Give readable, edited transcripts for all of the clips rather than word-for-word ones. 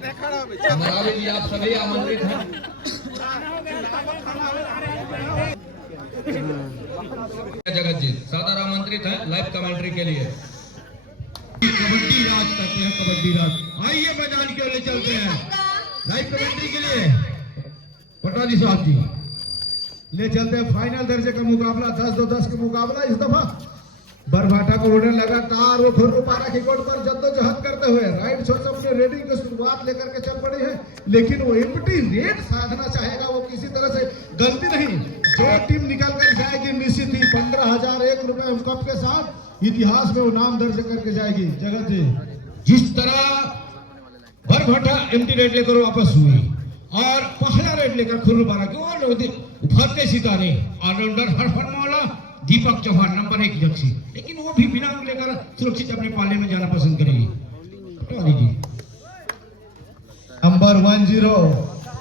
हमारा भी आप सभी आमंत्रित हैं। जगत जी सादर आमंत्रित हैं लाइव कमेंट्री के लिए। कबड्डी राज कहते हैं, कबड्डी राज। आइए मैदान की ओर ले चलते हैं लाइव कमेंट्री के लिए। पटवारी साहब जी ले चलते हैं फाइनल दर्जे का मुकाबला, 10-10 का मुकाबला इस दफा। बरभाटा को ऑर्डर लगातार वो खुर्रुपारा की कोर्ट पर जद्दोजहद करते हुए राइट छोर से अपने रेडिंग की शुरुआत लेकर के चल पड़ी है, लेकिन वो एम्प्टी रेड साधना चाहेगा, वो किसी तरह से गलती नहीं। जो टीम निकल कर जाएगी निश्चित ही 15,001 रुपए कप के साथ इतिहास में वो नाम दर्ज करके जाएगी। जगत जी जिस तरह बरभाटा एम्प्टी रेड लेकर वापस हुई और पहला रेड लेकर खुर्रुपारा की उभरते सितारे ऑलराउंडर हरफन मौला दीपक चौहान नंबर 1 जर्सी, लेकिन वो भी बिना लेकर सुरक्षित अपने पाले में जाना पसंद करेगी। नंबर 10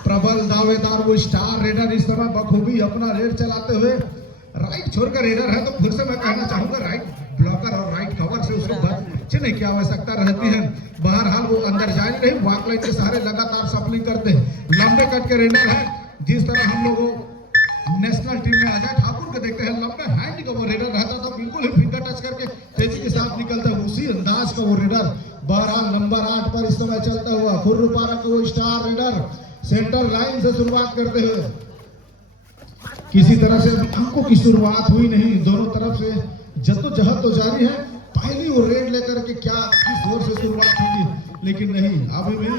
प्रबल दावेदार वो स्टार रेडर इस समय बखूबी अपना रेड चलाते हुए राइट छोर का रेडर है, तो फिर से मैं कहना चाहूंगा राइट ब्लॉकर और राइट कवर से उसको बचने की आवश्यकता रहती है। बहरहाल वो अंदर जाए नहीं, वॉक लाइन के सहारे लगातार सफलिंग करते हैं। लंबे कट के रेडर है, जिस तरह हम लोगों नेशनल टीम में अजय ठाकुर को देखते हैं, लंबे हैंड का वो रेडर रहता था, बिल्कुल ही फिंगर टच करके तेजी के साथ निकलता है, उसी अंदाज का वो रेडर। बहरहाल नंबर 8 पर इस समय चलता हुआ खुर्रुपारा का वो स्टार रेडर सेंटर लाइन से शुरुआत करते हुए किसी तरह से अंकों की शुरुआत हुई नहीं, दोनों तरफ से जद्दोजहद तो जारी है। पहली वो रेड लेकर के क्या किस जोर से शुरुआत होगी, लेकिन नहीं अभी भी।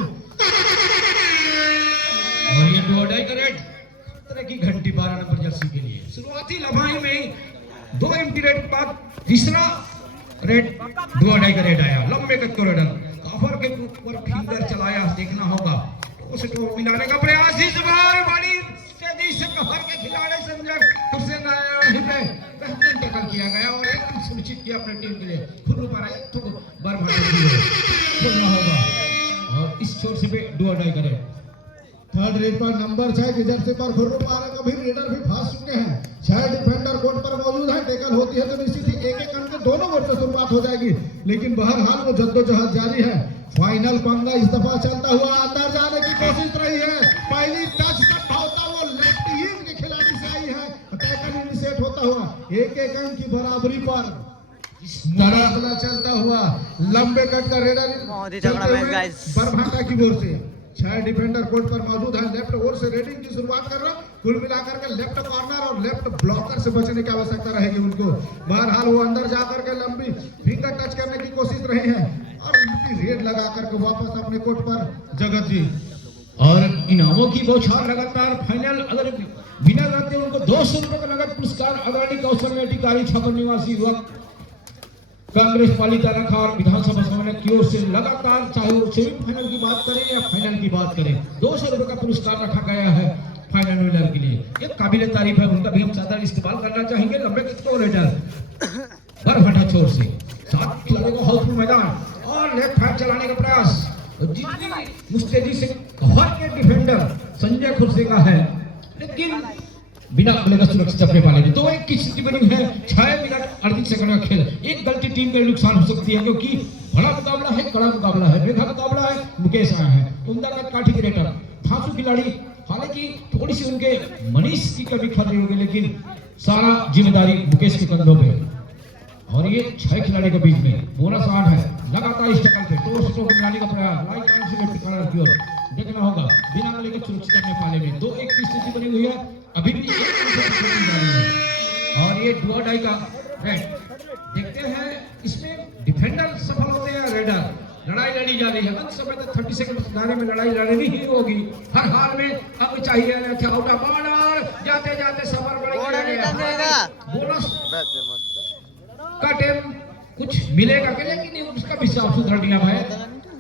और ये डोडाई का रेड तरह की घंटी 12 नंबर जर्सी के लिए शुरुआती लम्हाई में 2 एम्प्टी रेड के बाद तीसरा रेड डोडाई का रेड आया। लंबे कट का रेडर कवर के ऊपर फिंगर चलाया, देखना होगा उसे तो मिलाने का प्रयास। इस बार बड़ी तेजी से कवर के खिलाड़ी संजय हुसैन बेहतरीन टैकल किया गया और एकदम सुनिश्चित किया अपने टीम के लिए। खुर्रुपारा एक तो बरभाटा होगा और इस छोर से भी डोडाई करे। थर्ड रेड पर नंबर 6 की जर्सी पर खुर्रुपारा का भी रेडर भी फंस चुके हैं। 6 डिफेंडर कोर्ट पर मौजूद है, टेकल होती है तो निश्चित ही एक अंक के दोनों ओर से शुरुआत हो जाएगी, लेकिन बहरहाल वो जद्दोजहद जारी है। फाइनल पंगा इस दफा चलता हुआ अंदर जाने की कोशिश रही है। पहली टच तक होता वो लेफ्ट टीम के खिलाड़ी से आई है, टेकल इनिशिएट होता हुआ एक अंक की बराबरी पर मुकाबला चलता हुआ लंबे कट का रेडर बरभाटा की ओर से 6 डिफेंडर कोर्ट पर मौजूद है। लेफ्ट ओर से रेडिंग की शुरुआत कर रहा, कुल मिलाकर के लेफ्ट कॉर्नर और लेफ्ट ब्लॉकर से बचने की आवश्यकता रहेगी उनको। बहरहाल वो अंदर जाकर के लंबी फिंगर टच करने की कोशिश रहे हैं और उनकी रेड लगा करके वापस अपने कोर्ट पर। जगत जी और इनामों की बौछार लगातार। फाइनल अगर बिना रहते उनको 200 रुपए का नगद पुरस्कार अग्रणी कौशल में अधिकारी छापर निवासी युवक कांग्रेस पालिका रखा और विधानसभा समिति की ओर से लगातार, चाहे वो सेमीफाइनल की बात करें या फाइनल की बात करें, 200 रुपए का पुरस्कार रखा गया है फाइनल विनर के लिए। ये काबिल तारीफ है, उनका भी हम सादर इस्तेमाल करना चाहेंगे। लंबे स्कोर रेडर बरभाटा छोर से 7 खिलाड़ियों को हाउसफुल मैदान और लेफ्ट हैंड चलाने का प्रयास जितनी मुस्तैदी से कवर के डिफेंडर संजय खुर्से का है, लेकिन बिना का सुरक्षित अपने पाले में। 2-1 की स्थिति बनी है। 6 मिनट 38 सेकंड का खेल। एक गलती टीम का नुकसान हो सकती है, क्योंकि बड़ा मुकाबला है, कड़ा मुकाबला है, बेघा मुकाबला है। मुकेश आया है, उमदा का काठी क्रिकेटर, धांसू खिलाड़ी, हालांकि थोड़ी सी उनके मनीष की कमी खतरे होगी, लेकिन सारा जिम्मेदारी मुकेश के कंधों पे। और ये 6 खिलाड़ी के बीच में बोनस 8 है। लगातार स्ट्रगल पे टोस को मिलाने का प्रयास लाइक एंड सिलेक्ट करने की ओर देखना होगा, बिना गले के सुरक्षित अपने पाले में। 2-1 की स्थिति बनी हुई है, अभी भी और ये डुआडाई का रेड देखते हैं, इसमें डिफेंडर सफल होते हैं, रेडर लड़ाई लड़ी जा रही है। अंत समय तक 30 सेकंड दायरे में लड़ाई लड़नी ही होगी। हर हाल में अब चाहिए आउट ऑफ ऑर्डर, जाते जाते सफर बढ़ेगा। बोनस का टाइम कुछ मिलेगा कि लेकिन उसका भी साफ सुथरा नियम है।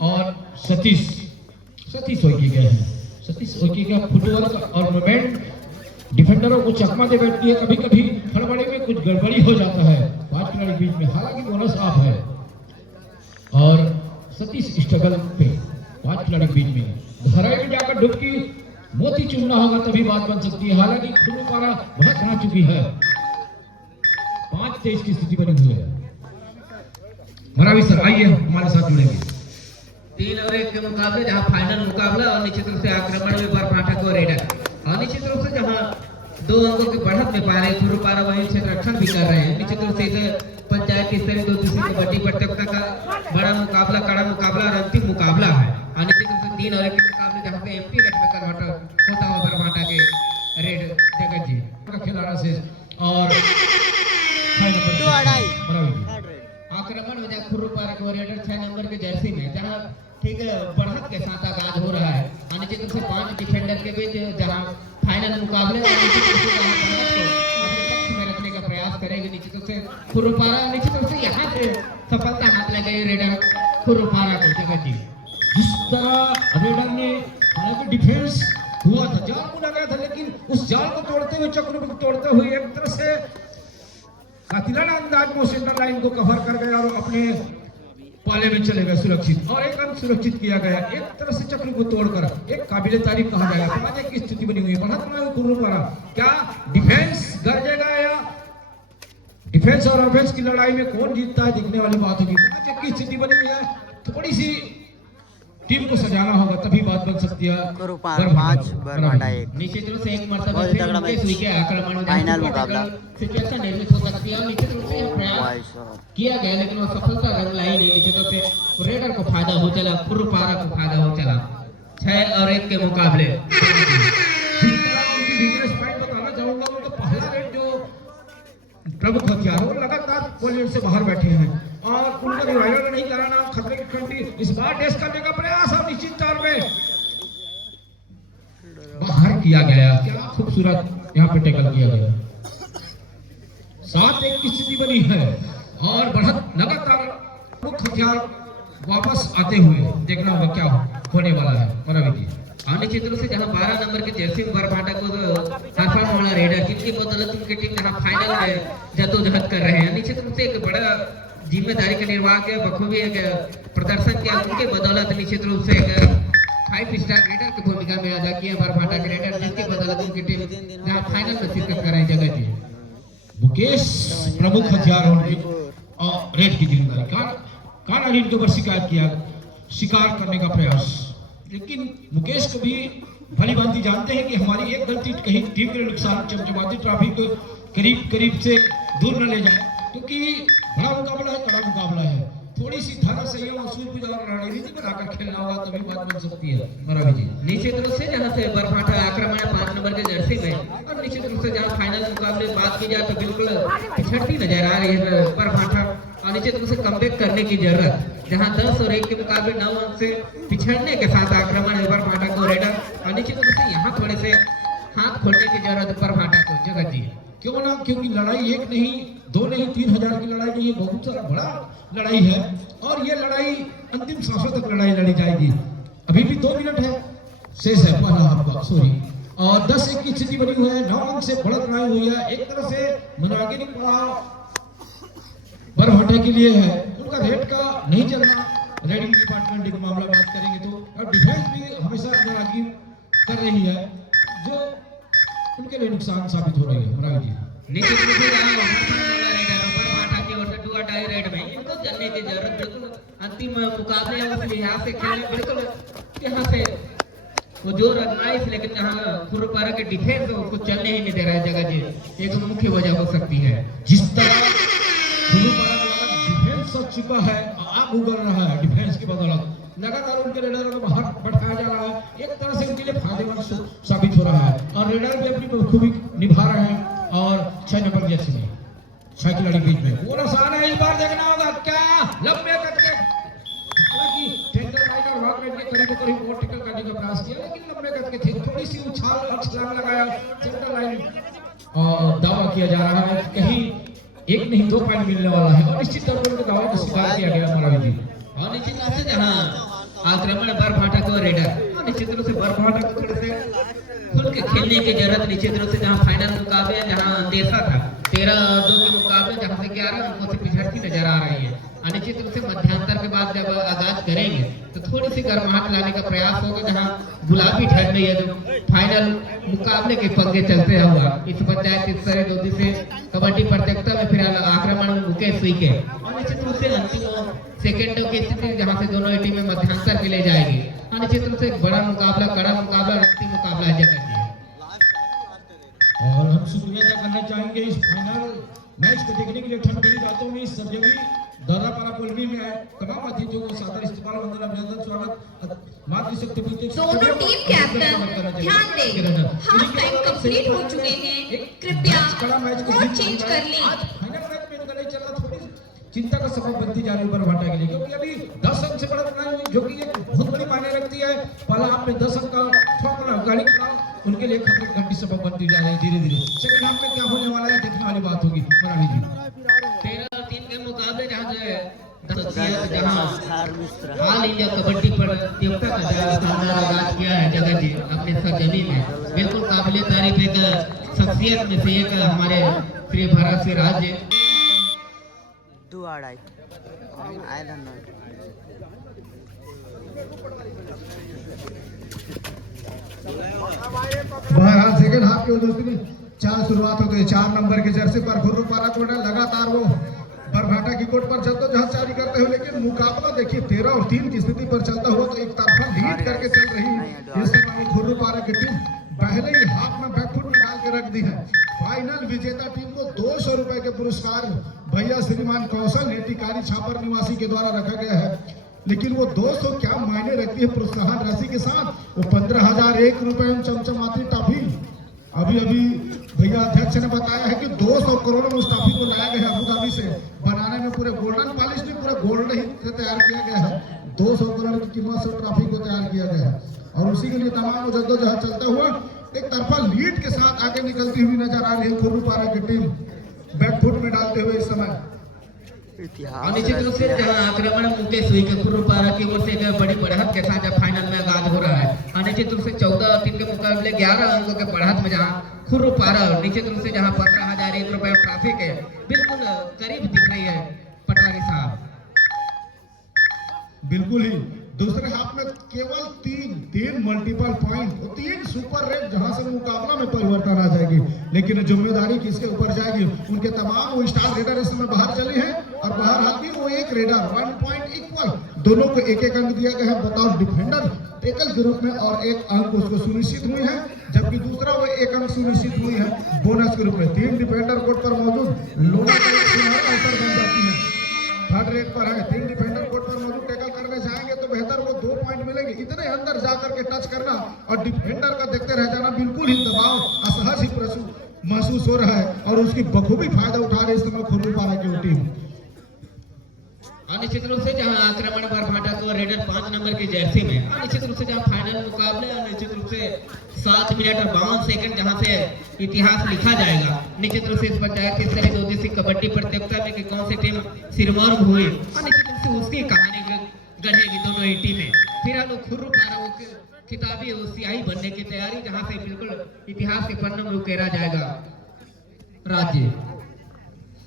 और सतीश ओकी गए हैं। सतीश ओकी का फुटवर्क और मूवमेंट डिफेंडरों को चकमा दे बैठती है, कभी कभी हड़बड़ी में कुछ गड़बड़ी हो जाता है 5 खिलाड़ी बीच में, हालांकि बोनस ऑफ है। और सतीश स्ट्रगल पे 5 खिलाड़ी बीच में गहराई में जाकर डुबकी मोती चुनना होगा, तभी बात बन सकती है। हालांकि खुर्रुपारा बहुत रह चुकी है, 5-23 की स्थिति बनी हुई है। मरावी सर आइए हमारे साथ जुड़ेंगे। 3 और 1 के मुकाबले जहां फाइनल मुकाबला और निश्चित रूप से आक्रमण में बरभाटा को रेडर और निश्चित रूप से जहां 2 अंकों की बढ़त में पा रहे खुरुपारा वही क्षेत्र रक्षण भी कर रहे हैं। निश्चित रूप से इस पंचायत स्तरीय 2 दिवसीय कबड्डी प्रतियोगिता का बड़ा मुकाबला, कड़ा मुकाबला और अंतिम मुकाबला है। और निश्चित रूप से 3 और 1 के मुकाबले जहां पे एमपी रेड में कन्वर्ट होता हुआ बरभाटा के रेड जगत जी का खिलाड़ा से और आक्रमण में जहाँ खुरुपारा को रेडर 6 नंबर के जर्सी में जहाँ ठीक बढ़त के साथ आगाज हो रहा है। निश्चित रूप से 5 डिफेंडर के बीच जहाँ फाइनल मुकाबले और निश्चित रूप से जहाँ अपने पक्ष में रखने का प्रयास करेगी निश्चित रूप से खुरुपारा। निश्चित रूप से यहाँ से सफलता हाथ लग गई रेडर खुरुपारा को जगत जी। जिस तरह रेडर ने हालांकि डिफेंस हुआ था, जाल बुना गया था, लेकिन उस जाल को तोड़ते हुए, चक्र को तोड़ते हुए एक तरह से कातिलाना अंदाज में सेंटर लाइन को कवर कर गया और अपने पाले में चले गए सुरक्षित और एक अंक सुरक्षित किया गया। एक तरह से चक्र को तोड़कर एक काबिले तारीफ कहा जाएगा। समाज की स्थिति बनी हुई है बढ़त में खुरुपारा। क्या डिफेंस गरजेगा या डिफेंस और ऑफेंस की लड़ाई में कौन जीतता है देखने वाली बात होगी। समाज की स्थिति बनी हुई है, थोड़ी सी टीम को सजाना होगा तभी बात बन सकती है। खुरुपारा 5 बरभाटा 1 निश्चित रूप से एक मर्तबा बहुत फिर तगड़ा उनके मैच। सुई के आक्रमण में फाइनल मुकाबला। सिचुएशन निर्मित हो सकती है और निश्चित रूप से यह प्रयास किया गया लेकिन वो सफलता रंग लाई नहीं। निश्चित रूप से रेडर को फायदा हो चला, खुरुपारा को फायदा हो चला 6 और 1 के मुकाबले। उनकी वीकनेस पॉइंट बताना चाहूंगा, उनका पहला रेड जो प्रमुख हथियार वो लगातार पॉइंट से बाहर बैठे हैं और उनका रिवाइवल नहीं कराना खतरे की घंटी इस बार टेस्ट करने का प्रयास और निश्चित तौर पे बाहर किया गया। क्या खूबसूरत यहाँ पे टैकल किया गया। 7-1 की स्थिति बनी है और बढ़त लगातार मुख्य हथियार वापस आते हुए देखना होगा क्या होने वाला है। और निश्चित रूप से जहां 12 नंबर के जर्सी में बरभाटा को हरफा वाला रेडर जिनकी बदौलत उनकी टीम जहां फाइनल में जद्दोजहद कर रहे हैं। निश्चित रूप से एक बड़ा जिम्मेदारी का निर्वाह किया, बखूबी एक प्रदर्शन किया। उनके बदौलत निश्चित रूप से एक 5 स्टार रेडर की भूमिका में अदा किया बरभाटा के रेडर, जिसकी बदौलत उनकी टीम जहां फाइनल में शिरकत कर रही है। जगह जी मुकेश प्रमुख हथियार है उनके और रेड की जिम्मेदारी कान अलीन के ऊपर शिकायत किया, शिकार करने का प्रयास। लेकिन मुकेश को भी भली भांति जानते हैं कि हमारी एक गलती कहीं टीम के नुकसान चमचमाती ट्रॉफी को करीब से दूर न ले जाए, क्योंकि बड़ा मुकाबला है, कड़ा मुकाबला है। थोड़ी सी धैर्य संयम और सूझबूझ और रणनीति बनाकर खेलना होगा तभी बात बन सकती है। रवि जी निश्चित रूप से जहां से बरभाटा आक्रमण 5 नंबर के जर्सी में और निश्चित रूप से जहां फाइनल मुकाबले बात की जाए तो बिल्कुल पिछड़ती नजर आ रही है बरभाटा और निश्चित रूप से कमबैक करने की जरूरत। जहां 10 और 1 के मुकाबले 9 अंक से पिछड़ने के साथ आक्रमण है बरभाटा को रेडर और निश्चित रूप से यहाँ थोड़े से हाथ खोलने की जरूरत बरभाटा को। जगत जी क्यों ना, क्योंकि लड़ाई एक नहीं, 2 नहीं, 3000 की लड़ाई नहीं, बहुत सारा बड़ा लड़ाई है और ये लड़ाई अंतिम सांसों तक लड़ाई लड़ी जाएगी। अभी भी 2 मिनट है शेष है पहला आपका सॉरी और 10-1 की स्थिति बनी हुई है। 9 अंक से बढ़त बनाई हुई है। एक तरह से मन आगे नहीं पड़ा बरभाटा के लिए है, उनका रेड का नहीं चलना। रेडिंग डिपार्टमेंट का मामला बात करेंगे तो और डिफेंस भी हमेशा नाराजगी कर रही है जो उनके लिए नुकसान साबित हो रही है। रावी जी निश्चित रूप से जहां रेडर बरभाटा की ओर से डुआ डाई रेड में इनको चलने की जरूरत बिल्कुल अंतिम मुकाबले उस लिहाज से खेलने बिल्कुल यहाँ से वो जो रनआइस लेकिन जहाँ खुरुपारा के डिफेंस उसको चलने ही नहीं दे रहा है। जगह जी एक मुख्य वजह हो सकती है। जिस तरह डिफेंस सच चुका है, आग उगल रहा है डिफेंस की बदौलत, लगातार उनके रेडर को बाहर बैठाया जा रहा है। एक तरह से उनके लिए फायदेमंद साबित हो रहा है और रेडर भी अपनी बखूबी निभा रहे हैं और 6 नंबर जैसे में 6 खिलाड़ी बीच में वो आसान है। इस बार देखना होगा क्या लंबे करके, हालांकि टेंडर लाइन और भाग के करीब वो टैकल करने का प्रयास किया लेकिन लंबे करके थे, थोड़ी सी उछाल और छलांग लगाया सेंटर लाइन और दावा किया जा रहा है कहीं 1 नहीं 2 पॉइंट मिलने वाला है और निश्चित तौर पर उनके दावा का स्वीकार किया गया। हमारा जी और निश्चित रूप से जहाँ आक्रमण बरभाटा को रेडर और निश्चित रूप से बरभाटा को थोड़े से खुल के खेलने की जरूरत। निश्चित रूप से जहाँ फाइनल मुकाबले जहाँ अंदेशा था 13-2 के मुकाबले जहाँ से 11 अंकों से पिछड़ती नजर आ रही है। निश्चित रूप से मध्यांतर के बाद जब आगाज करेंगे तो थोड़ी सी गर्माहट लाने का प्रयास होगा, जहां गुलाबी ठंड में ये जो फाइनल मुकाबले के पंगे चलते हुआ इस पंचायत स्तरीय लोधी से कबड्डी प्रतियोगिता में फिलहाल आक्रमण मुकेश सुई के और निश्चित रूप से अंतिम सेकेंडों की स्थिति जहां से दोनों टीमें मध्यांतर के ले जाएगी और निश्चित रूप से एक बड़ा मुकाबला, कड़ा मुकाबला, अंतिम मुकाबला है जगह जी। और हम शुक्रिया अदा करना चाहेंगे इस फाइनल मैच को देखने के लिए ठंडी रातों में सब जगह दौरापारा कॉलोनी में आए तमाम अतिथियों को सादर इस्तकबाल, वंदन, अभिनंदन, स्वागत। मातृशक्ति दोनों टीम कैप्टन ध्यान दें, हाफ टाइम कंप्लीट हो चुके हैं, कृपया कोड चेंज कर लें। आज फाइनल मैच में इनका नहीं चलना थोड़ी चिंता का सबब बनती जा रही है बरभाटा के लिए, क्योंकि अभी 10 अंक से बड़ा नहीं, जो कि एक बहुत बड़ी मायने रखती है। पहला आपने 10 अंक का ठोकना गाड़ी का उनके लिए खतरे की घंटी सबब बनती जा रही है धीरे धीरे। सेकंड हाफ में क्या होने वाला है देखने वाली बात होगी। मरावी जी 13-3 के मुकाबले जहां हाल इंडिया कबड्डी प्रतियोगिता का शानदार आगाज किया है जगह जी अपने सरजमी में। बिल्कुल काबिले तारीफ एक शख्सियत में से एक हमारे श्री भारत से राज्य 2 2.5 I don't know. बहरहाल सेकंड हाफ की दोस्ती चार शुरुआत हो गई। 4 नंबर के जर्सी पर खुर्रुपारा कोटा लगातार वो बरभाटा की कोर्ट पर जद्दोजहद जारी करते हुए, लेकिन मुकाबला देखिए 13 और 3 की स्थिति पर चलता हुआ तो एक तरफा लीड करके चल रही है। इस समय खुर्रुपारा की टीम पहले ही हाफ में बैकफुट में डाल के रख दी है। फाइनल विजेता टीम को 200 रुपए के पुरस्कार भैया श्रीमान कौशल नेटिकारी छापर निवासी के द्वारा रखा गया है। लेकिन वो 200 क्या मायने रखती है प्रोत्साहन राशि के साथ वो 15,001 रुपए चमचमाती टॉफी। अभी भैया अध्यक्ष ने बताया है कि 200 करोड़ में उस टॉफी को लाया गया है अबू धाबी से, बनाने में पूरे गोल्डन पॉलिश नहीं, पूरे गोल्ड ही से तैयार किया गया है। 200 करोड़ की कीमत से ट्रॉफी को तैयार किया गया है और उसी के लिए तमाम जद्दोजहद चलता हुआ एक तरफा लीड के साथ आगे निकलती हुई नजर आ रही है खुर्रुपारा की टीम बैकफुट में डालते हुए इस समय। और निश्चित रूप से जहां आक्रमण मुकेश सुई के खुर्रुपारा की ओर से एक बड़ी बढ़त के साथ जब फाइनल में आगाज हो रहा है और निश्चित रूप से 14-3 के मुकाबले 11 अंकों के बढ़त में जहां खुर्रुपारा निश्चित रूप से जहां 15,001 रुपए ट्रॉफी के बिल्कुल करीब दिख रही है पटवारी साहब। बिल्कुल ही दूसरे हाफ में केवल 3 मल्टीपल पॉइंट, 3 सुपर रेट जहां से मुकाबला में परिवर्तन आ जाएगी। लेकिन जिम्मेदारी किसके ऊपर जाएगी? उनके तमाम वो स्टार रेडर इस समय बाहर चले हैं और बाहर हाल भी वो एक रेडर 1 पॉइंट इक्वल दोनों को एक अंक दिया गया है बतौर डिफेंडर टेकल के रूप में और 1 अंक उसको सुनिश्चित हुई है, जबकि दूसरा वो 1 अंक सुनिश्चित हुई है बोनस के रूप में। 3 डिफेंडर कोर्ट पर मौजूद लोगों अवसर बन जाती है। थर्ड रेट पर है, 3 डिफेंडर कोर्ट पर मौजूद टैकल करने जाएंगे तो बेहतर वो 2 पॉइंट मिलेंगे। इतने अंदर जाकर के टच करना और डिफेंडर का देखते रह जाना बिल्कुल ही दबाव असहज ही महसूस हो रहा है और उसकी बखूबी फायदा उठा रही इस समय खुर्रुपारा की टीम। निश्चित रूप से जहां आक्रमण बरभाटा को रेडर 5 नंबर की जर्सी में निश्चित रूप से जहां फाइनल मुकाबले और निश्चित रूप से 7 मिनट और 52 सेकंड जहां से इतिहास लिखा जाएगा। निश्चित रूप से इस पंचायत स्तरीय 2 दिवसीय कबड्डी प्रतियोगिता में कि कौन सी टीम सिरमौर हुई और निश्चित रूप से उसकी कहानी गढ़ेगी दोनों ही टीमें। फिलहाल खुर्रुपारा खिताबी स्याही बनने की तैयारी जहां से बिल्कुल इतिहास के पन्नों में उकेरा जाएगा राज्य।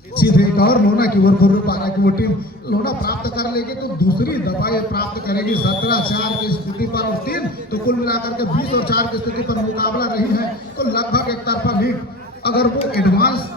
सीधे एक और लोना की ओर खुर्रुपारा की वो टीम लोना प्राप्त कर लेगी तो दूसरी दफा ये प्राप्त करेगी 17-4 की स्थिति पर और 3 तो कुल मिलाकर के 20 और 4 की स्थिति पर मुकाबला रही है तो लगभग एक तरफा लीड। अगर वो एडवांस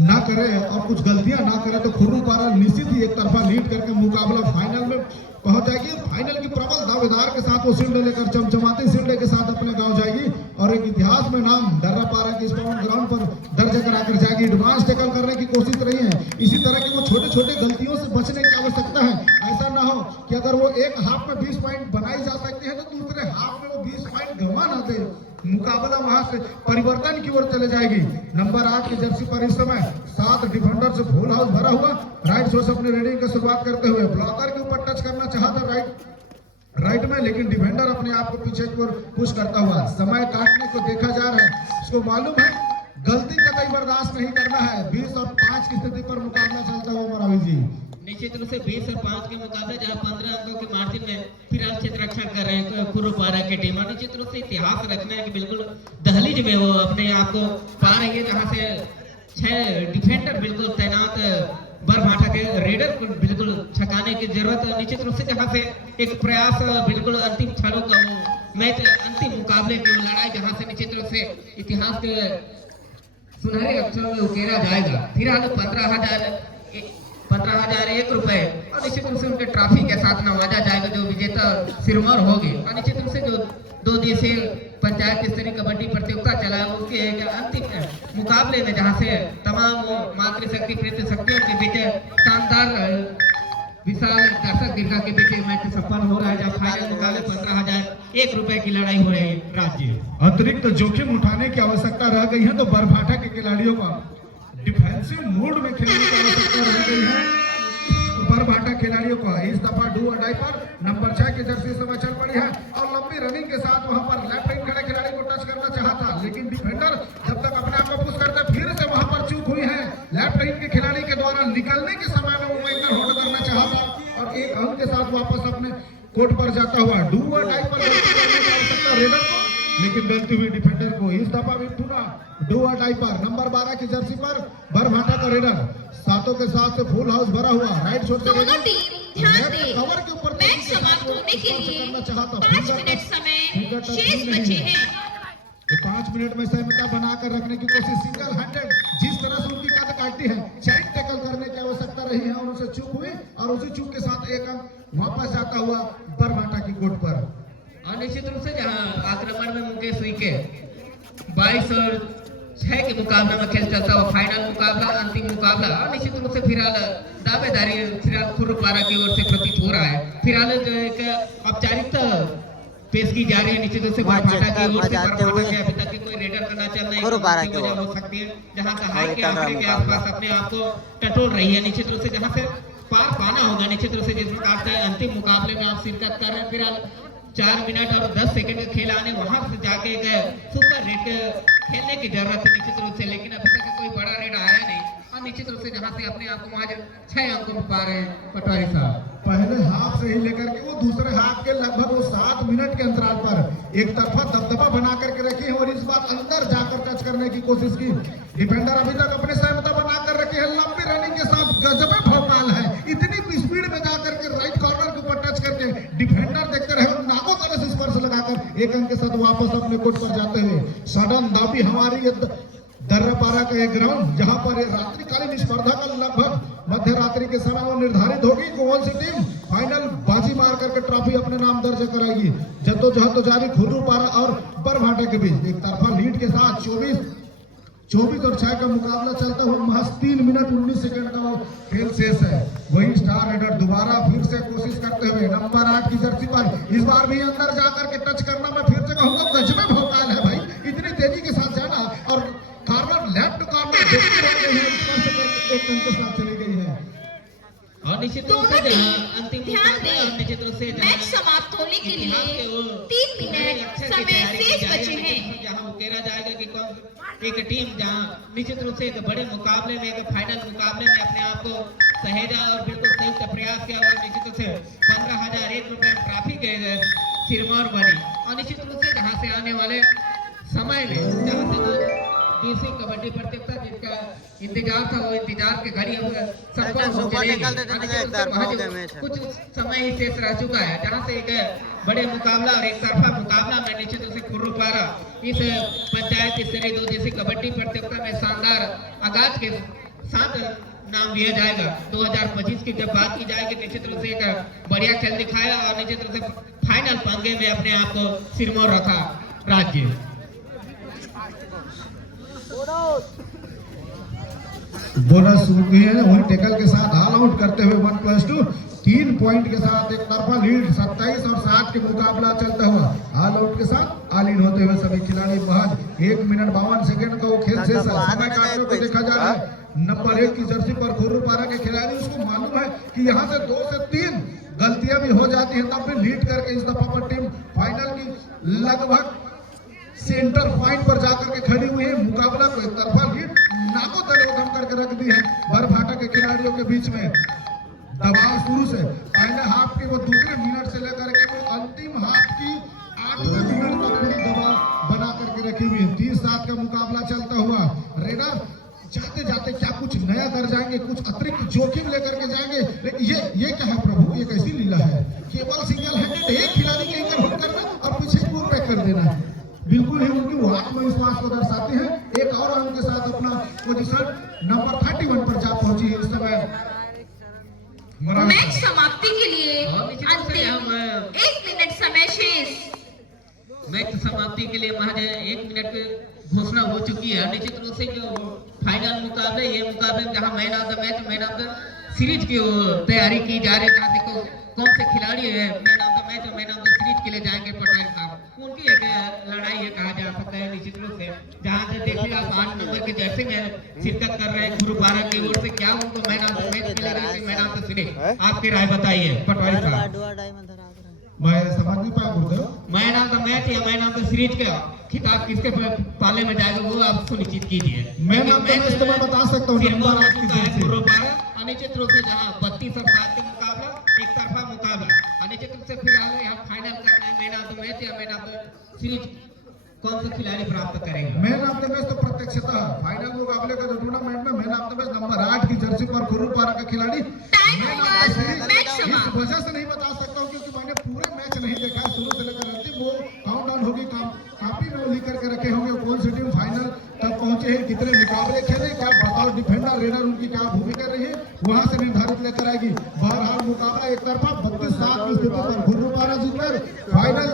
ना करे और कुछ गलतियां ना करे तो खुर्रुपारा निश्चित ही एक तरफा लीड करके मुकाबला फाइनल में पहुंच जाएगी। फाइनल की प्रबल दावेदार के साथ वो शील्ड लेकर चमचमाती शील्ड के साथ अपने गांव जाएगी और एक इतिहास में नाम दर्रापारा के इस पवन ग्राउंड पर दर्ज कराकर जाएगी। एडवांस टैकल करने की कोशिश रही है, इसी तरह की वो छोटे छोटे गलतियों से बचने की आवश्यकता है। ऐसा ना हो कि अगर वो एक हाफ में 20 पॉइंट बनाई जा सकती है तो दूसरे हाफ में वो 20 पॉइंट गंवा ना दे, मुकाबला वहां से परिवर्तन की ओर चले जाएगी। नंबर 8 की जर्सी पर इस समय 7 डिफेंडर से फुल हाउस भरा हुआ। राइट शो से अपने रेडिंग की शुरुआत करते हुए ब्लॉकर के ऊपर टच करना चाहा था राइट में, लेकिन डिफेंडर अपने आप को पीछे की ओर पुश करता हुआ समय काटने को देखा जा रहा है। उसको मालूम है गलती कतई बर्दाश्त नहीं करना है। 20 और 5 की स्थिति पर मुकाबला चलता हुआ मरावी जी। निश्चित रूप से 20 और 5 के मुकाबले जहां 15 अंकों के मार्जिन में फिलहाल क्षेत्र रक्षण कर रहे हैं खुर्रुपारा की टीम। निश्चित रूप से इतिहास रखना है कि बिल्कुल दहलीज में वो अपने आप को पा रही है जहां से 6 डिफेंडर बिल्कुल तैनात बरभाटा के रेडर को बिल्कुल छकाने की जरूरत है। निश्चित रूप से जहां से एक प्रयास बिल्कुल अंतिम क्षणों का मैच अंतिम मुकाबले की लड़ाई जहां से निश्चित रूप से इतिहास के सुनहरे अक्षरों में उकेरा जाएगा। फिलहाल 15,001 रुपए और निश्चित रूप से उनके ट्रॉफी के साथ नवाजा जाएगा जो विजेता सिरमौर होगी। और निश्चित रूप से जो 2 दिवसीय पंचायत स्तरीय कबड्डी प्रतियोगिता चला है उसके एक अंतिम मुकाबले में जहां से तमाम मातृशक्ति प्रति शक्तियों के बीच शानदार विशाल दर्शक दीर्घा के बीच मैच सफल हो रहा है। जब फाइनल मुकाबले 15,001 रुपए की लड़ाई हो रही है। राज्य अतिरिक्त जोखिम उठाने की आवश्यकता रह गई है तो बरभाटा के खिलाड़ियों का डिफेंसिव मोड में खेलने की आवश्यकता रह गई है। बरभाटा खिलाड़ियों को इस दफा डू और डाई पर नंबर 6 की जर्सी से चल पड़ी है और लंबी रनिंग के साथ वहां पर लेफ्ट विंग खड़े खिलाड़ी को टच करना चाहता, लेकिन डिफेंडर जब तक अपने आप को पुश करते फिर से वहां पर चूक हुई है। लेफ्ट विंग के खिलाड़ी के द्वारा निकलने के समय में वो विंगर होल्ड करना चाहता और एक अंक के साथ वापस अपने कोर्ट पर जाता हुआ डू और डाई पर करने की आवश्यकता रेडर को, लेकिन मिलती हुई डिफेंडर को इस दफा भी पुनः डू और डाई पर नंबर 12 की जर्सी पर बरभाटा का रेडर सातों के साथ से फुल हाउस भरा हुआ राइट शॉट से दोनों टीम ध्यान दें, कवर के ऊपर मैच समाप्त होने के लिए 5 मिनट समय शेष बचे हैं। 5 मिनट में सहमता बनाकर रखने की कोशिश सिंगल हैंडेड जिस तरह से उनकी कद काटती है चेक टैकल करने की आवश्यकता रही है और उसे चूक हुई और उसी चूक के साथ एक अंक वापस जाता हुआ बरभाटा की कोर्ट पर। और निश्चित रूप से जहां आक्रमण में मुकेश उइके 22 और 6 के मुकाबले में खेल चलता हुआ फाइनल मुकाबला अंतिम मुकाबला और निश्चित रूप से फिलहाल दावेदारी फिलहाल खुर्रपारा की ओर से प्रतीत हो रहा है। फिलहाल एक औपचारिकता पेश की जा रही है निश्चित रूप से बरभाटा की ओर से। बरभाटा के अभी तक कोई रेडर का ना चलना है हो सकती है जहां का हाई के आंकड़े के आसपास अपने आप को टटोल रही है। निश्चित रूप से जहां से पार पाना होगा निश्चित रूप से जिस प्रकार से अंतिम मुकाबले में आप शिरकत कर रहे हैं। फिलहाल 4 मिनट और 10 सेकंड का खेल आने वहां से जाके एक सुपर रेड खेलने की जरूरत है निश्चित रूप से, लेकिन अभी तक कोई बड़ा रेड आया नहीं और निश्चित रूप से जहां से अपने आप को आज 6 अंकों पर पा रहे हैं पटवारी साहब। पहले हाफ से ही लेकर के वो दूसरे हाफ के लगभग वो 7 मिनट के अंतराल पर एक तरफा दबदबा बना करके रखी है और इस बार अंदर जाकर टच करने की कोशिश की। डिफेंडर अभी तक अपने सहमता बनाकर रखे हैं, लंबी रनिंग के साथ गजब भौकाल है, इतनी स्पीड में जाकर के राइट कॉर्नर के ऊपर टच करके डिफेंडर देखते रहे और नागो तरह से स्पर्श लगाकर एक अंक के साथ वापस अपने कोर्ट पर जाते हुए सडन दाबी हमारी दर्रापारा का एक ग्राउंड जहां पर रात्रिकालीन स्पर्धा का लगभग मध्य रात्रि के समय वो निर्धारित होगी कौन सी टीम फाइनल बाजी मार करके ट्रॉफी अपने नाम दर्ज कराएगी। जद्दोजहद तो जारी खुर्रपारा और बरभाटा के बीच एक तरफा लीड के साथ 24 और 6 का मुकाबला चलता हुआ महज 3 मिनट 19 सेकंड का खेल शेष है। वही स्टार रेडर दोबारा फिर से कोशिश करते हुए नंबर 8 की जर्सी पर इस बार भी अंदर जाकर के टच करना मैं फिर से कहूंगा गजब भौकाल है भाई, इतनी तेजी के साथ जाना और कॉर्नर लेफ्ट कॉर्नर देखते रहते हैं एक अंक के साथ चली गई है। और निश्चित रूप से अंतिम ध्यान दें, और निश्चित रूप से मैच समाप्त होने के लिए 3 मिनट समय शेष बचे हैं। जहां उकेरा जाएगा कि कौन एक टीम जहां निश्चित रूप से एक बड़े मुकाबले में एक फाइनल मुकाबले में अपने आप को सहेजा और बिल्कुल संयुक्त प्रयास किया और निश्चित रूप से 15,001 रुपए ट्रॉफी के सिरमौर बनी। और निश्चित रूप से जहां से आने वाले समय में जहां से डीसी कबड्डी प्रतियोगिता जिसका इंतजार था वो इंतजार के घड़ी संपन्न हो चलेगी। कुछ समय ही शेष रह चुका है जहां से एक बड़े मुकाबला और एक तरफा मुकाबला में निश्चित रूप से खुर्रपारा इस पंचायत स्तरीय 2 दिवसीय कबड्डी प्रतियोगिता में शानदार आगाज के साथ नाम लिया जाएगा। 2025 की जब बात की जाएगी निश्चित रूप से एक बढ़िया खेल दिखाया और निश्चित रूप से फाइनल पंगे में अपने आप को सिरमौर रखा राज्य। बोनस वही टेकल के साथ ऑल आउट करते हुए 1+2 3 पॉइंट के साथ एक तरफा लीड 27 और 7 के मुकाबला चलता हुआ ऑल आउट के साथ ऑल इन होते हुए सभी खिलाड़ी महज 1 मिनट 52 सेकंड का वो खेल शेष है। समय काटने को देखा जा रहा है नंबर 1 की जर्सी पर खुर्रपारा के खिलाड़ी उसको मालूम है कि यहाँ से 2 से 3 गलतियां भी हो जाती है तब भी लीड करके इस दफा पर टीम फाइनल की लगभग सेंटर पॉइंट पर जाकर के खड़ी हुई है। मुकाबला को एक तरफा लीड नागो तलोदम करके रख दी है बरभाटा के खिलाड़ियों के बीच में। दबाव शुरू से पहले हाफ के वो दूसरे मिनट से लेकर के वो अंतिम हाफ की 8वें मिनट तक पूरी दबाव बना करके रखी हुई है। 30-7 का मुकाबला चलता हुआ रेडर जाते जाते क्या कुछ नया कर जाएंगे, कुछ अतिरिक्त जोखिम लेकर के जाएंगे। लेकिन ये क्या है प्रभु, ये कैसी लीला है? केवल सिंगल हैंडेड एक खिलाड़ी के एंकर होल्ड करना और पीछे पूल बैक कर देना है। बिल्कुल ही उनकी वो आत्मविश्वास को दर्शाते हैं। एक और उनके साथ अपना पोजीशन नंबर 31 पर जा पहुंची है इस समय। मैच समाप्ति के लिए अंतिम 1 मिनट समय शेष। मैच समाप्ति के लिए महज 1 मिनट घोषणा हो चुकी है। निश्चित रूप से जो फाइनल मुकाबले, ये मुकाबले जहां man of the match, man of the series की तैयारी की जा रही है। जहां देखो कौन से खिलाड़ी है मैन ऑफ द मैच और मैन ऑफ द सीरीज के लिए जाएंगे पटवारी साहब। उनकी एक लड़ाई है कहा जा सकता है निश्चित रूप से। जहां से देखिए आप 8 नंबर के जर्सी में शिरकत कर रहे हैं गुरुद्वारा की ओर से, क्या उनको मैन ऑफ द मैच मिलेगा कि मैन ऑफ द सीरीज? आपकी राय बताइए पटवारी साहब। मैं समझ नहीं पाया गुरुदेव। मैन ऑफ द मैच या मैन ऑफ द सीरीज का खिताब किसके पाले में जाएगा वो आप सुनिश्चित कीजिए। मैन ऑफ द मैच तो मैं बता सकता हूँ नंबर 8 की जर्सी। गुरुद्वारा अनिश्चित रूप से जहां 32 और 7 का मुकाबला, एक तरफा मुकाबला अनिश्चित रूप से फिलहाल यहाँ फाइनल करना है मैन ऑफ द मैच या मैन ऑफ द सीरीज कौन सा खिलाड़ी प्राप्त करेगा? मैन ऑफ द मैच तो प्रत्यक्षतः फाइनल मुकाबले का जो टूर्नामेंट में man of the match number 8 की जर्सी पर गुरुद्वारा का खिलाड़ी टाइम ओवर, मैच इस समाप्त। वजह से नहीं बता सकता हूँ क्योंकि मैंने पूरा मैच नहीं देखा है शुरू से लेकर अंतिम। वो काउंटडाउन होगी, काफी में लिख करके रखे होंगे कौन सी टीम फाइनल तक पहुंचे हैं, कितने मुकाबले खेले, क्या बताओ डिफेंडर रेडर उनकी क्या भूमिका रही है, वहां से निर्धारित लेकर आएगी। बहरहाल मुकाबला एक तरफा 32-7 की स्थिति पर गुरुद्वारा जीतकर फाइनल